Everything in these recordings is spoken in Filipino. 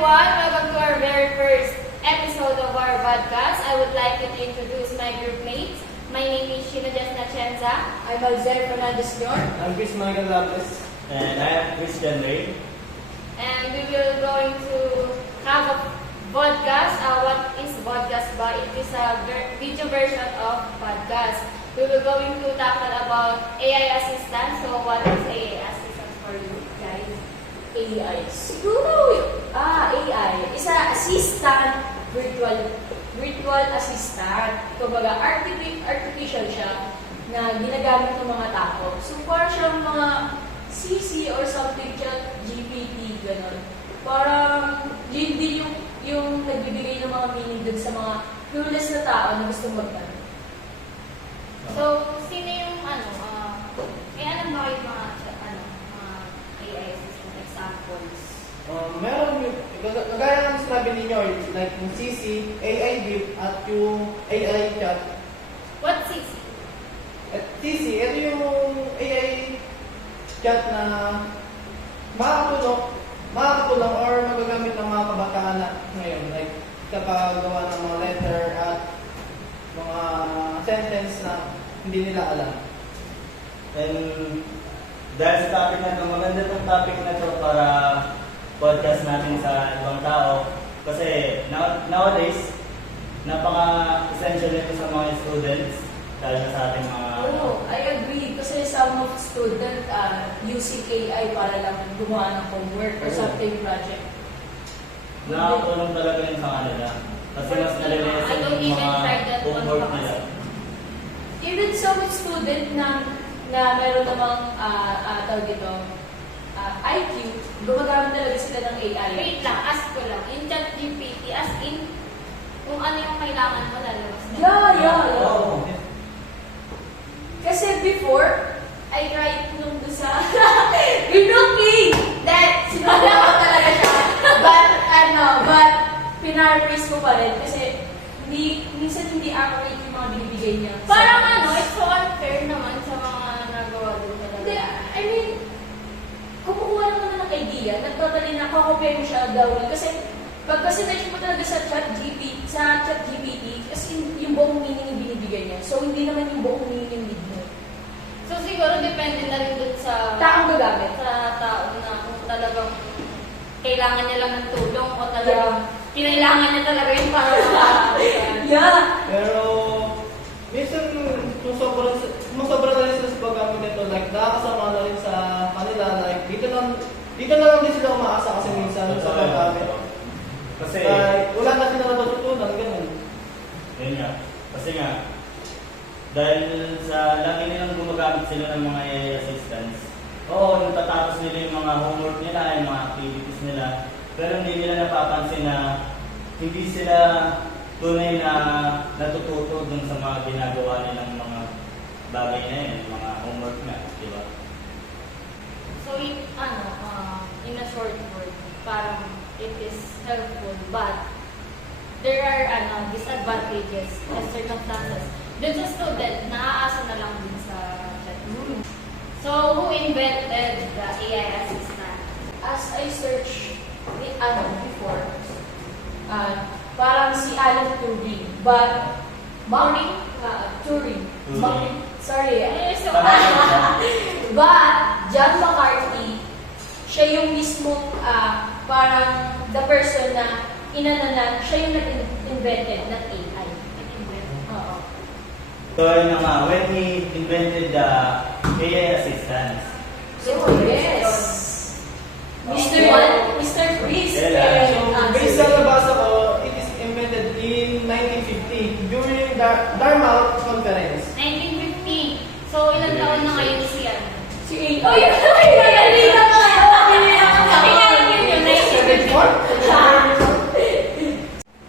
everyone! Welcome to our very first episode of our podcast. I would like to introduce my group mates. My name is Shino Desnachenza. I'm Alzer Fernandez Jr. I'm Chris Michael Lopez. And I am Christian Ray. And we will going to have a podcast. What is podcast ba? It is a video version of podcast. We will going to tackle about AI assistant. So what is AI assistant for you guys? AI. Siguro, AI. Isa assistant, virtual assistant. Kumbaga, artificial siya na ginagamit ng mga tao. So, parang siyang mga CC or something, chat, GPT, gano'n. Parang, yun din yung nagbibigay ng mga meaning dun sa mga clueless na tao na gustong magtanong. So, sino yung alam ba kayo mga AI assistant examples? Meron yung, kagaya ng sinabi ninyo, like yung CC, AI Vip, at yung AI Chat. What CC? At CC, ito yung AI Chat na makakatulong or magagamit ng mga kabataan na ngayon. Like, kapag gawa ng mga letter at mga sentence na hindi nila alam. And dahil sa topic na ito, maganda itong topic na ito para podcast natin sa ibang tao. Kasi nowadays, napaka-essential nito sa mga students dahil sa ating mga... Oh, I agree. Kasi some of student using AI para lang gumawa ng homework or something project. Nakakatulong talaga yun sa kanila. Kasi mas nalilesen I don't yung even try mga that one homework pa nila. Even some student na meron namang tawag dito, IQ, gumagamit talaga sila ng AI. Wait lang, ask ko lang. In ChatGPT, as in, kung ano yung kailangan mo, lalabas na. Yeah. Oo. Kasi before, I tried nung doon sa Binuki! That, sinula ko talaga siya. But, pinaraphrase ko pa rin kasi minsan hindi accurate yung mga binibigay niya. Parang it's so unfair naman sa mga nagawa doon talaga. Hindi, I mean, kumukuha lang naman ng idea, nagtotally na kakopya mo siya gawin. Kasi, pag sinerch mo talaga sa ChatGPT, kasi yung buong meaning yung binibigay niya. So, hindi naman yung buong meaning yung need mo. So, siguro depende na rin dun sa Taong gagamit. sa tao na kung talagang kailangan niya lang ng tulong o talagang kinailangan niya talaga yung para Yeah! Pero, minsan, sumasobra na rin sila sa paggamit nito. Like, nakakasama na rin sa kanila. Like, dito na lang din sila umaasa kasi minsan sa paggamit. Kasi, Wala na sila natutunan, ganun. yun nga. Kasi nga, dahil sa lagi nilang gumagamit sila ng mga AI assistants, oo, natatapos nila yung mga homework nila, yung mga activities nila, pero hindi nila napapansin na hindi sila tunay na natututo dun sa mga ginagawa nilang mga bagay na yun, mga homework na, di ba? So, in a short word, parang it is helpful, but there are disadvantages and circumstances. Dun sa student, naaasa na lang din sa chat. So, who invented the AI assistant? As I search before, parang si Alan Turing, but Turing. Turing. Sorry. So, But John McCarthy, siya yung mismong parang the person na siya yung nag-invented ng AI. Oo. So, yun na nga, when he invented the AI assistants, So, yes. Mr. Chris. Yeah. So, based sa nabasa ko, it is invented in 1950 during the Dartmouth Conference. 1950. So, ilang taon na ngayon si Si A. Oh, yun! Pinalita ko ngayon!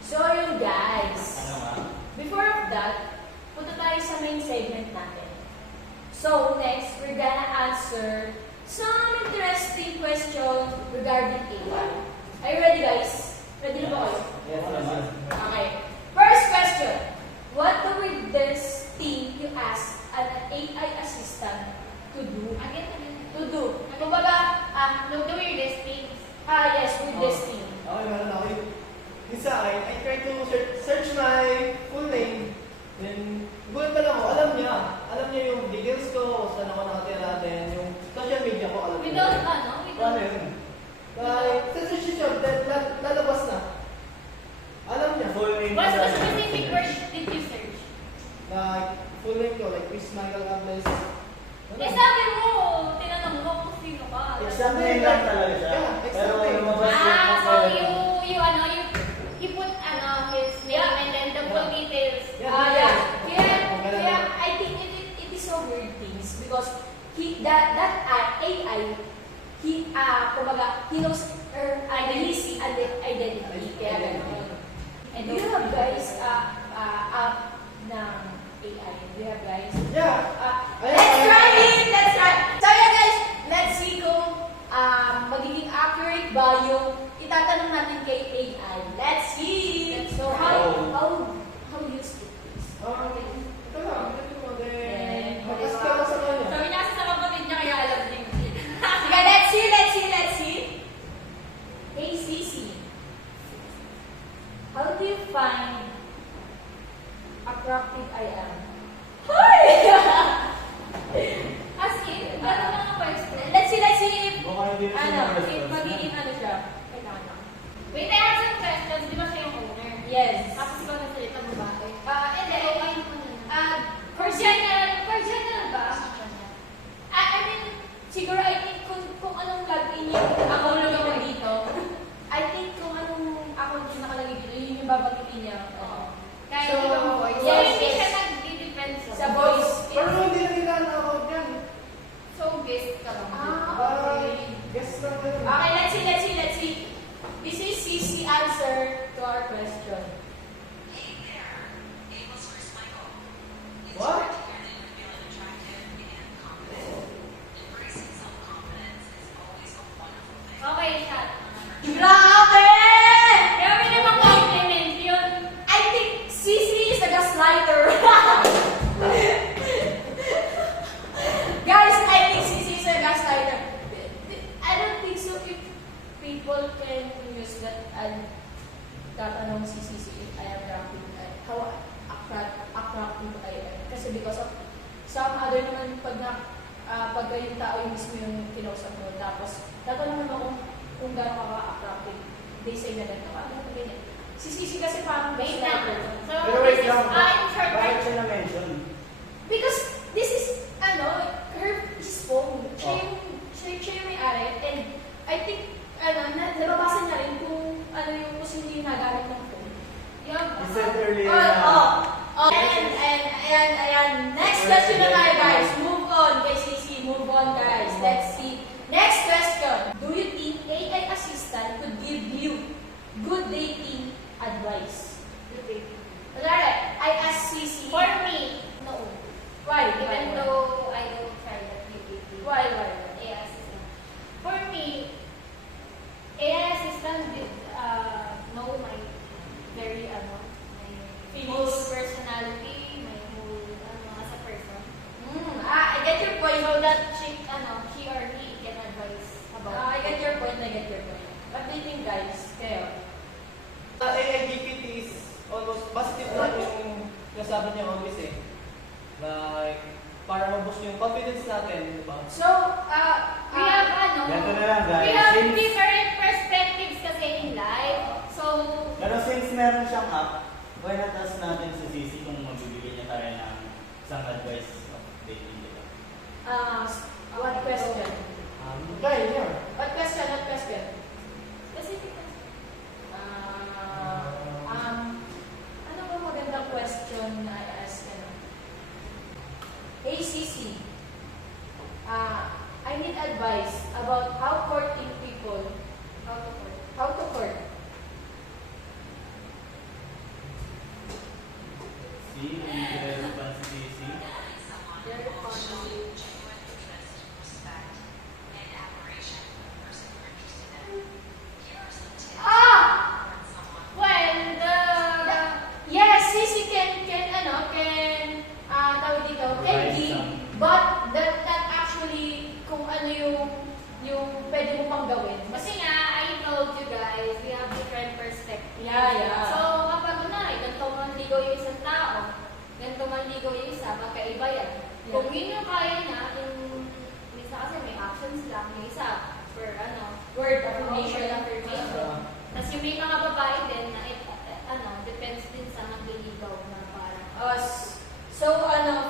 So, yun guys. ano nga? Before of that, punta tayo sa main segment natin. So, next, we're gonna answer some interesting questions regarding AI. Are you ready, guys? Ready na ba kayo? Yes. Okay. First question. What the weirdest thing you ask an AI assistant to do? To do. Kumbaga, the weirdest things. yes, weirdest thing. Okay, meron Without ano, Paano without... yun? Like, sa decision, lalabas na. Alam niya. Full name What's the pala. specific word did you search? Like, full name ko, like, Chris Michael Ables. Eh sabi mo, tinanong mo kung sino ka. Exam name lang talaga siya. Yeah, exam Pero name. lumabas yung So pangalan. you put his name and then the full details. Yeah. Kaya I think it is so weird things because that AI, kumbaga, he knows her his identity. Kaya ganun. And do you have guys app ng AI? Do you have guys? Yeah. Let's try it! Let's try! So yeah guys, let's see kung magiging accurate ba yung itatanong natin kay AI. Let's see! So how useful is? Ito lang, ito mo din. Yeah. Mag-ask ka lang sa kanya. Sabi niya kasi sa kapatid niya kaya alam din. Sige, let's see! Hey Cici, how do you find attractive I am? Hi! As in, gano'n lang ang question. Let's see if Baka hindi na siya if mag-response. magiging ano siya. Wait lang. Wait, I have some questions. Di ba siya yung owner? Yes. Tapos ikaw nagsalita mo ba? And then, For general ba? I mean, siguro I think kung anong login yung account niya dito, I think kung anong account yung nakalagay dito, yun yung babanggitin niya. Oo. Kahit So, ibang voice. So, yes, hindi yes. siya nag-depend Sa voice. Pero hindi na nila na-account yan. So, guest ka lang. Guess lang yun. Okay, let's see. This is CC answer to our question. Hey there, Abel's Chris Michael. It's What? great to hear that you're feeling attractive and confident. Embracing self-confidence is always a wonderful thing. Okay, chat. Grabe! Grabe naman compliment yun. I think CC is a gaslighter. Guys, I think CC is a gaslighter. I don't think so if people can use that and tatanong si CC if I am attractive, how attractive I am. Kasi because of some other naman pagka yung tao yung mismo yung kinausap mo, tapos tatanong naman kung gano'n ka ka-attractive. They say na ganito ka, ganito ganyan. Si CC kasi parang Wait lang. gaslighter. So, Pero wait this is, lang. in short, Bakit siya na-mention? Because this is, his phone. Siya yung may-ari. And I think, nababasa niya rin kung kung sino yung nagamit ng phone. yun. He said earlier Oh, na... Ayan. Next question na tayo, guys. Move on kay CC. Move on, guys. Let's see. Next question. Do you think AI assistant could give you good dating advice? Alright, I ask CC. For me, no. Why? Even though I don't try that PPT. Why? AI assistant. For me, AI assistant did know my very my whole Feelings. personality, my whole as a person. I get your point. So that she or he can advise about. I get your point. What do you think, guys? Kayo? AI GPT is almost positive lang yung nasabi niya always eh. Like, para ma-boost yung confidence natin, di ba? So, We have Ganito na lang, guys. we have Since- different perspectives kasi in life. So Pero since meron siyang app, why not ask natin si CC kung magbibigay niya tayo ng isang advice of dating, di ba? what question? Kaya niya. What question? specific. Ano ba magandang question na i-ask ka na? Hey, CC. I need advice about how courting people. How to court. See, hindi response si CC. Someone Very who will show funny. you genuine interest, respect, and admiration for the person you're interested in. Here are some tips to court someone. Well, Yes, CC can tawag dito, can Provide give, some- but that actually kung ano yung pwede mo pang gawin. kasi nga, I told you guys, we have different perspectives. Yeah. So, kapag ganito manligaw yung isang tao, ganito manligaw yung isa, magkaiba yan. Yeah. Kung yun yung kaya niya, yung isa kasi may actions lang, may isa for Word affirmation. affirmation. Tapos yung may mga babae din na depends din sa manliligaw na parang So,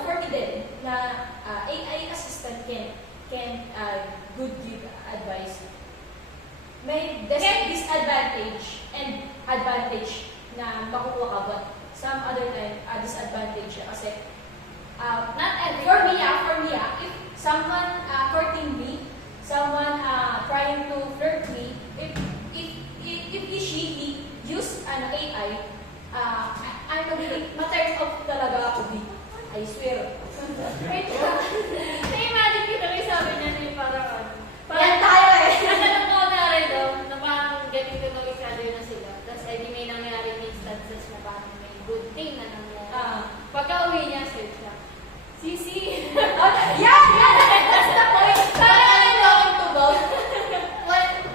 for me din, na AI assistant can good give advice. May disadvantage and advantage na makukuha ka, but some other time, disadvantage siya kasi not every for me, if someone courting me, someone trying to flirt me, if he use an AI, I'm really ma-turn off talaga ako di. I swear. Na-imagine ko na sabi niya na yung parang Yan tayo eh. natanong ko na rin daw na parang ganito daw isado na sila. Tapos may nangyari instances na parang may good thing na nangyari. Pagka-uwi niya, search siya. Sisi! Yeah, that's the point. What I'm talking about.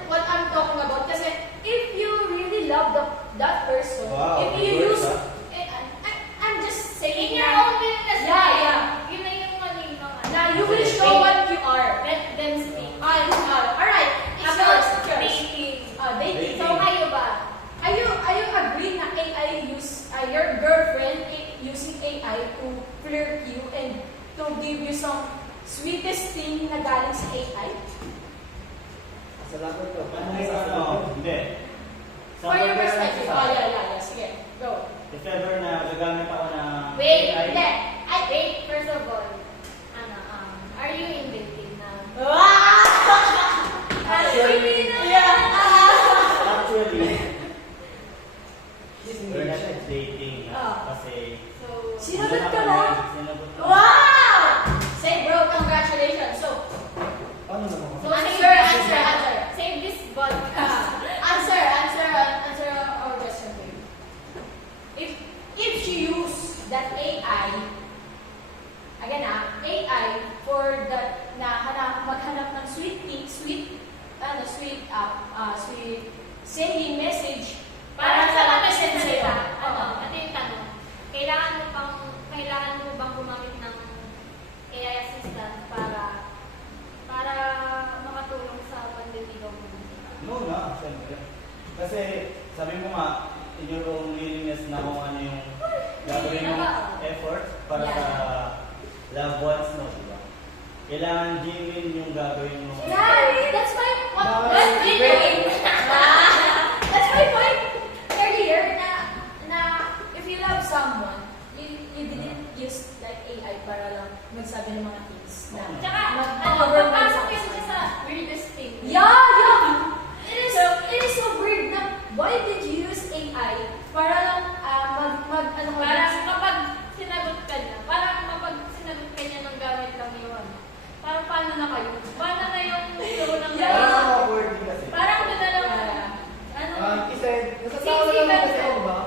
What I'm talking about. Kasi if you really love that person, Wow, if you good, use, ah. I'm just saying In your na, own willingness. Yeah. Yun na yung maninong. na you will show what you are. Let them speak. Alright, it's About yours. dating. Dating. So kayo ba? Are you agree na AI use your girlfriend using AI to flirt you and to give you some sweetest thing na galing sa AI? Salamat ko. Hindi. Sa For your pagka- perspective. sa- Yeah. Sige, go. If ever na gagamit ako ng Wait, AI, hindi. Wait, first of all, are you in dating na? Actually, actually, She's we're not engaged. dating. Ah. Kasi, So, Sinagot ka na? Sinagot ko. Wow! Say bro, congratulations. So, Paano naman? So, answer. Save this podcast. answer our question to you. If she use that AI, again AI for that maghanap ng sweet sending message para sa message sa'yo. ito yung tanong. Kailangan mo bang gumamit ng AI assistant para makatulong sa panliligaw mo? No, siyempre. Kasi, sabi mo nga, in your own willingness na kung ano yung gagawin mong effort para Yeah. sa loved ones mo, diba? Kailangan genuine yung gagawin mo. Yeah, that's my Bye. point. That's my point earlier na if you love someone, you didn't use like AI para lang magsabi ng mga things na Tsaka, mag-cover papasok mo yun siya sa weirdest thing. Yeah. It is so weird na why did you use AI para lang Parang kapag sinagot ka niya, ng gamit lang yun. Parang paano na kayo? Paano na yung flow ng Yeah. Parang awkward din kasi. Parang doon na lang, Kasi, nasa tao lang naman kasi ako, diba?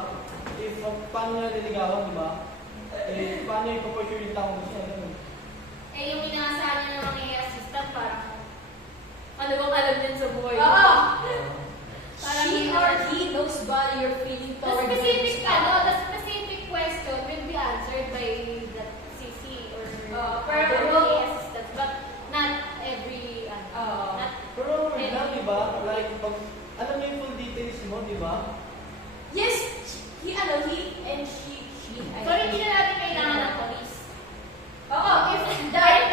If, paano na nililigawan, diba? Paano yung proportion yung tao gusto niya? yung inaasahan niya ng mga assistant, parang, ano bang alam din sa buhay mo? Oo. Parang She or he knows ba you're feeling The towards specific, this the specific question will be answered by the CC or pero the assistant, but not every, not Pero weird lang, diba? Like, pag, alam niyo yung full details mo, diba? Yes, he and she. So, hindi na natin kailangan ng police. Oo, if that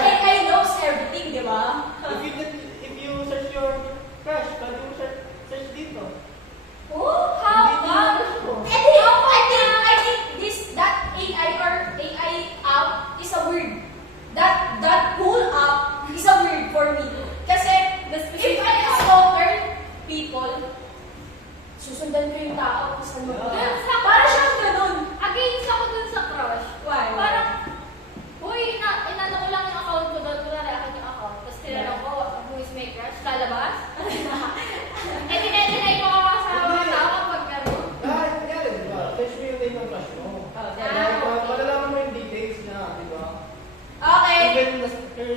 AI knows everything, di ba? If you search your crush, pwede mo search dito. Oh, Hindi mo. I think that AI or AI app is a weird. That cool app is a weird for me. Kasi if I stalker people, susundan ko yung tao sa loob. Yeah. Para siyang ganun. Against ako dun sa crush. Why? Parang, inano ko lang yung account ko doon, kunwari akin yung account, tapos tinanong ko, who is my crush, lalabas? Dinay ko ako sa mga tao kapag gano'n. Nangyari, diba? Search mo yung name ng crush mo. okay. Malalaman mo yung details niya, diba? Okay. Even your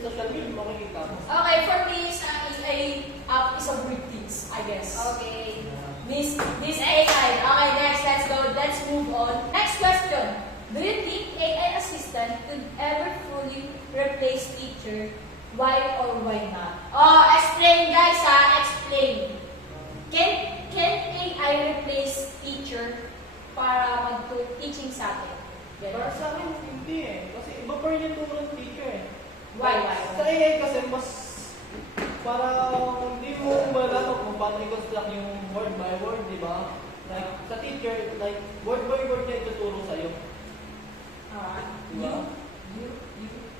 social media, makikita mo. Okay, for me, sa AI app is a weird things, I guess. Okay. This AI. Okay, next, let's go. Let's move on. Next question. Do you think AI assistant assistant could ever fully replace teacher, why or why not? Oh, explain guys ha, explain. Can AI replace teacher para mag-teaching sa atin? Para Ganun. sa akin, hindi eh. Kasi iba pa rin yung turo ng teacher eh. Why? Sa AI kasi mas para hindi mo malalaman kung paano i-construct yung word by word, di ba? Like, sa teacher, like, word by word niya ituturo sa'yo. Diba?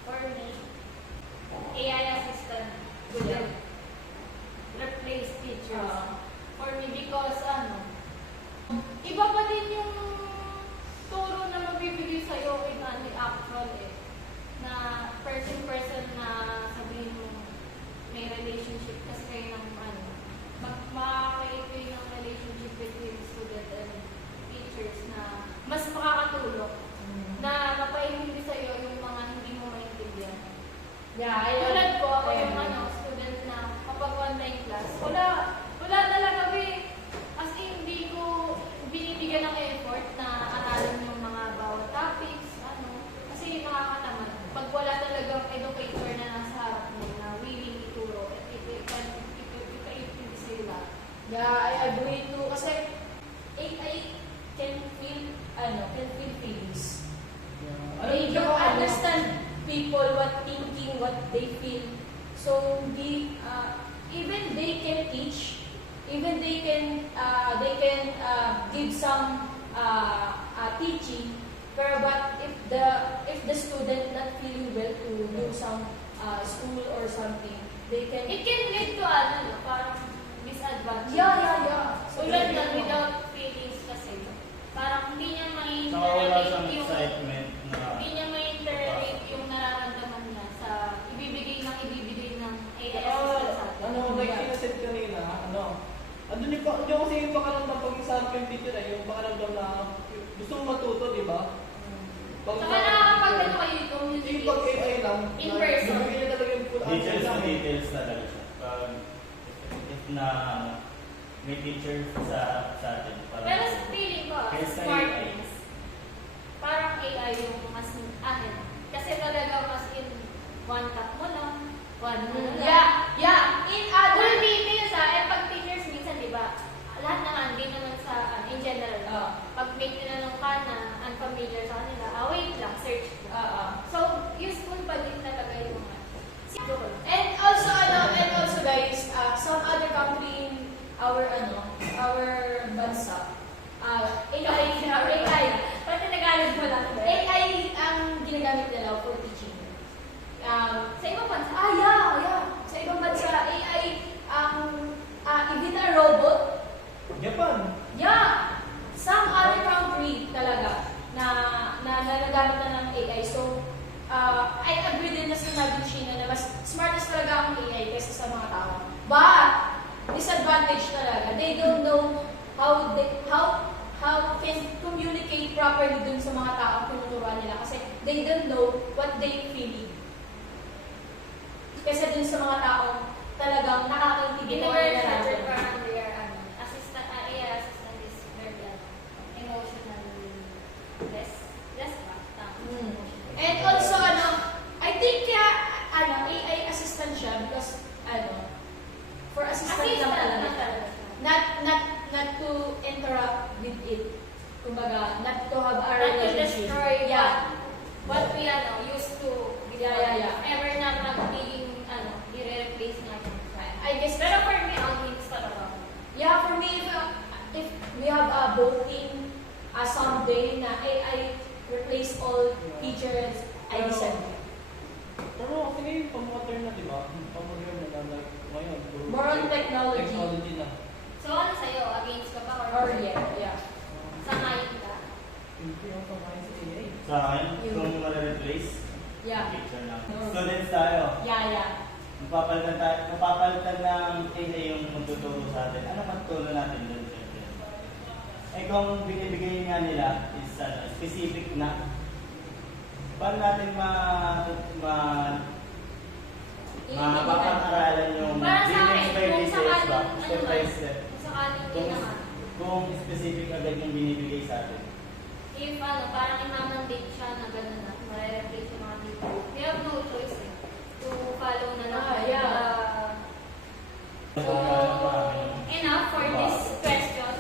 For me, AI assistant would replace teachers. For me, because iba pa din yung turo na mabibigay sa'yo in actual eh. Na person na sabihin mo may relationship kasi kayo ng makakait kayo ng relationship between student and teachers na mas makakatulong na mapaintindi sa'yo yung mga hindi mo maintindihan. Yeah, Tulad ko, ako I yung agree. student na kapag online class, wala talaga as in, hindi ko binibigyan ng effort na aralin yung mga bawat topics, kasi nakakatamad. Pag wala talagang educator na nasa harap mo na willing ituro, ikaintindi sa'yo lahat. Yeah, I agree too. Kasi AI can feel feelings. They Tsaka don't understand people, what thinking, what they feel. So even they can teach, even they can give some teaching. But if the student not feeling well to do some school or something, they can. It can lead to parang disadvantage. Yeah. Tulad na without feelings kasi, parang hindi niya Saka wala siyang ma-interrelate yung excitement na hindi niya ma-interrelate yung nararamdaman niya sa ibibigay ng AI assistant sa atin. Like sinasaid kanina, andun kasi yung pakaramdam pag isa yung teacher eh, yung pakaramdam na gusto mo matuto, di ba? Pag Saka nakakapag kayo yung communicate. pag AI lang, In person. bibigyan niya talaga yung full answer details na lang. details talaga siya. If na may teacher sa atin. Pero sa feeling ko, Kaya sa smartness, parang AI yung mas akin. Kasi talaga mas in one tap mo lang, one mo na lang. Yeah. In Full other details pag teachers minsan, di ba, lahat naman, di naman in general, pag may tinanong ka na unfamiliar sa kanila, wait lang, search lang. So, useful pa din talaga yung And also guys, some other country in our bansa, AI Pati nagalit mo lang. AI ang ginagamit nila for teaching. Sa ibang bansa, Yeah. Sa ibang bansa, AI even a robot. Japan. Yeah. Some other country talaga na nagagamit na ng AI. So, I agree din na sinabi ni Sheena na mas smartest talaga ang AI kaysa sa mga tao. But, disadvantage talaga. They don't know how can communicate properly dun sa mga tao ang tinuturuan nila kasi they don't know what they feeling. Kasi dun sa mga tao talagang nakakaintindi in ko the ano very nila. short parang their AI assistant is very emotional less ba? Mm. And also, I think AI assistant siya because, for assistant lang talaga. Not to interrupt with it. Kumbaga, not to have a Not to relationship. destroy Yeah. what we used to before. Yeah. Ever na magiging i-replace natin. I guess, Pero for me, against talaga. yeah, for me, if we have a voting someday na AI replace all teachers, I disagree. Pero kasi pang-modern na, di ba? Pang-modern na like ngayon. puro More on technology. Technology na. So ano sa'yo? Against ka ba? Or yeah. Sangayon ka? Hindi ako samahin sa AI. Sa akin, kung ma-replace, Yeah. teacher na. No. Students tayo. Yeah. Mapapalitan ng AI yung magtuturo sa atin. Ano magtuturo natin doon? Eh kung binibigay nga nila is specific na, paano natin mapapag-aralan yung Para sa akin, by kung details ba? sakaling, Step by step. kung sakaling hindi Kung, naman. kung specific agad yung binibigay sa atin. If parang i-mandate siya na gano'n na, nare-replace yung mga teacher. We have no choice to follow na lang. Ah, yeah. So, enough for this question.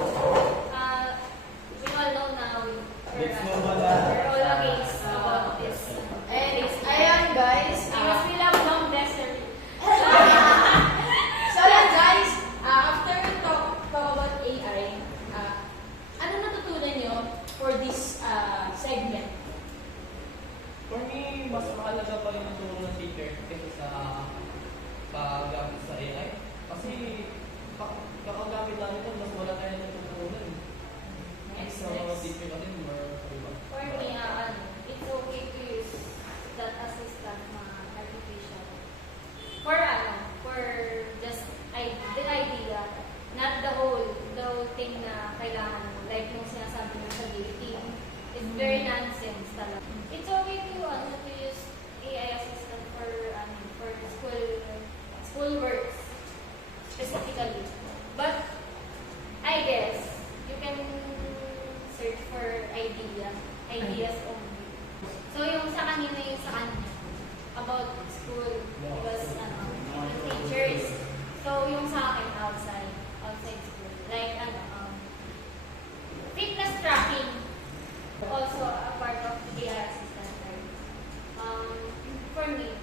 We all know now. Let's move on na. We're all against about this. And ayan guys, Because we love long desert. so ayan guys, after talk about AI, ano natutunan nyo for this segment? For me, mas mahalaga pa rin ang tulong ng teacher kaysa sa paggamit sa AI. Kasi kakagamit namin ito, mas wala tayo natutunan. Next, So, next. teacher kasi more iba. For me, it's okay to use that assistant artificial. For just the idea, not the whole thing na kailangan mo. Like yung sinasabi mo sa dating, it's very nonsense talaga. It's okay to use AI assistant for school works specifically. But I guess you can search for ideas only. So yung sa kanina about school because yung teachers. So yung sa akin outside school. Like fitness tracking also a part of the AI assistant. Right? For me,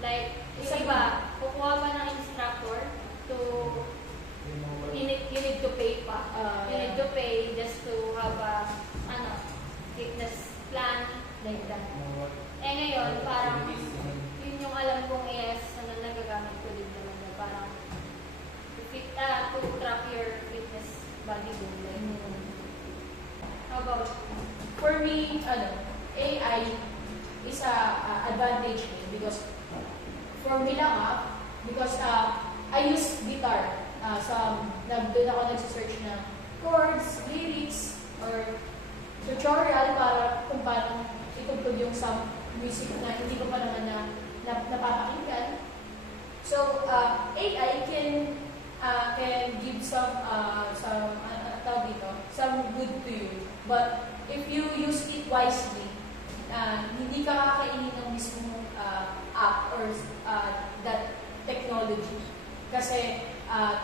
like yung iba, kukuha pa ng instructor to you need to pay pa. You need to pay just to have a fitness plan like that. Eh ngayon, parang yun yung alam kong AS na nagagamit ko din naman na parang to track your fitness body goal. Like, how about For me, AI is a advantage because for me lang because I use guitar. Doon ako nagsisearch na chords, lyrics, or tutorial para kung paano itugtog yung some music na hindi ko pa naman napapakinggan. So, AI can give some good to you. But if you use it wisely, hindi ka kakainin ng mismong app or that technology. Kasi,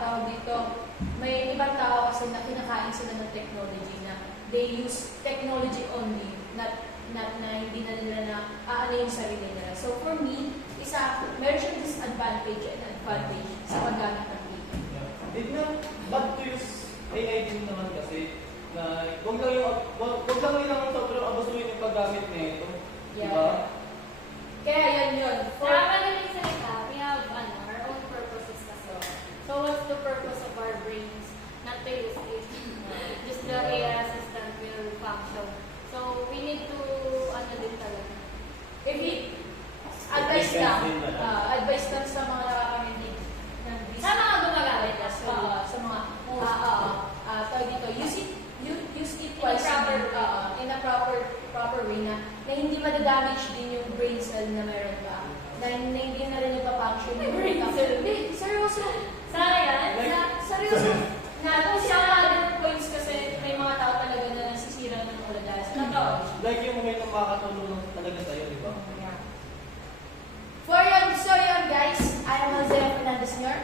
tawag dito, may ibang tao kasi na kinakain sila ng technology na they use technology only, not na hindi na nila na ano yung sarili nila. So for me, meron siyang disadvantage and advantage sa paggamit ng AI. Hindi na bad to use AI din naman kasi na huwag lang nilang sobrang abusuin yung paggamit nito. Yeah. Diba? Kaya yan yun. Sa madaling salita, we have our own purposes kasi. So what's the purpose of our brains? Not to use it. Just the AI assistant will function. So we need to din talaga. If it, advice lang sa mga nakakarinig ng business. Sa mga gumagamit. Sa mga, tawag dito, use it wisely, in a proper way na hindi madadamage din yung brain cell na meron ka. Na hindi na rin ipapunction yung brain cell. Seryoso. Sayang. Seryoso. Kung siya mga points kasi may mga tao talaga na nasisira ng ulo dahil sa technology. Like yung may makakatulong lang talaga sa'yo, di ba? So yun guys, I am Jose Fernandez Sr.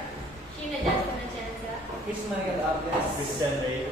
Sheena Jasper ng Chelsea. Chris Michael Ables. Christian Ray.